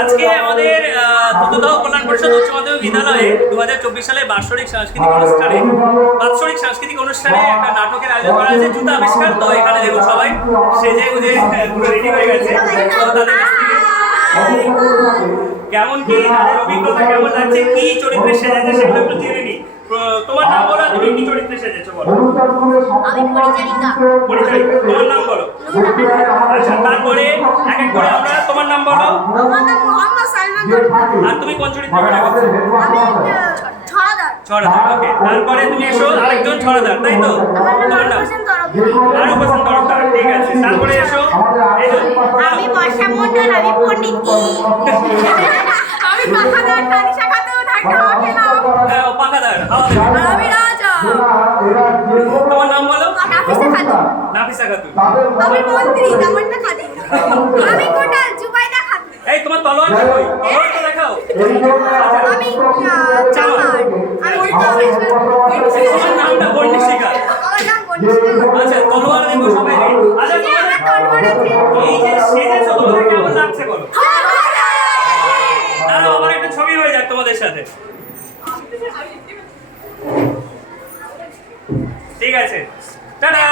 আজকে আমাদের দ্রুততম কল্যাণ পরিষদ উচ্চ মাধ্যমিক বিদ্যালয়ে 2024 সালে বাৎসরিক সাংস্কৃতিক অনুষ্ঠানে একটা নাটকের আয়োজন করা হয়েছে, জুতা আবিষ্কার। তো এখানে দেখুন সবাই সেজে গুজে পুরো রেডি হয়ে গেছে। তো তাদের কাছ থেকে কেমন কি তাদের অভিজ্ঞতা কেমন লাগছে, কি চরিত্রে সেজেছে সেগুলো একটু জেনে নিই। তোমার নাম বলো, তুমি কি চরিত্রে সেজেছো বলো? আমি পরিচারিকা। পরিচারিকা, তোমার নাম বলো। আচ্ছা, তারপরে এক এক করে আমরা, তোমার নাম বলো। আমার নাম মোহাম্মদ সালমান দরবার। আর তুমি কোন চরিত্রে অভিনয় করছো? আমি ছড়াদার। ছড়াদার, ওকে। তারপরে তুমি এসো আরেকজন ছড়াদার, তাই তো? তোমার নাম আরো পছন্দ তরফদার, ঠিক আছে। তারপরে এসো, এই তো আমি বর্ষা মণ্ডল, আমি পণ্ডিতি। আমি পাখাদার, তানিশা খাতুন, হাঁটা খেলাম। পাখাদার, হাওয়া দেবে। আর আমি রাজা। তোমার নাম বলো। নাফিসা খাতুন। নাফিসা খাতুন। আমি মন্ত্রী, তামান্না খাতুন। আমি কোটাল, জুবাইদা খাতুন। এই তোমার তলোয়ারটা কই? তলোয়ারটা দেখাও। আমি চামার। আমি তোমার নামটা বন্ডি শিকার। আমার নাম বনিশা। আচ্ছা, তলোয়ার দেখো সবাই। আচ্ছা, আমার তলোয়ার আছে। এই যে সেজেছো, তোমাদের কেমন লাগছে বলো? দাঁড়াও, আমার একটা ছবি হয়ে যাক তোমাদের সাথে। ঠিক আছে, টাটা।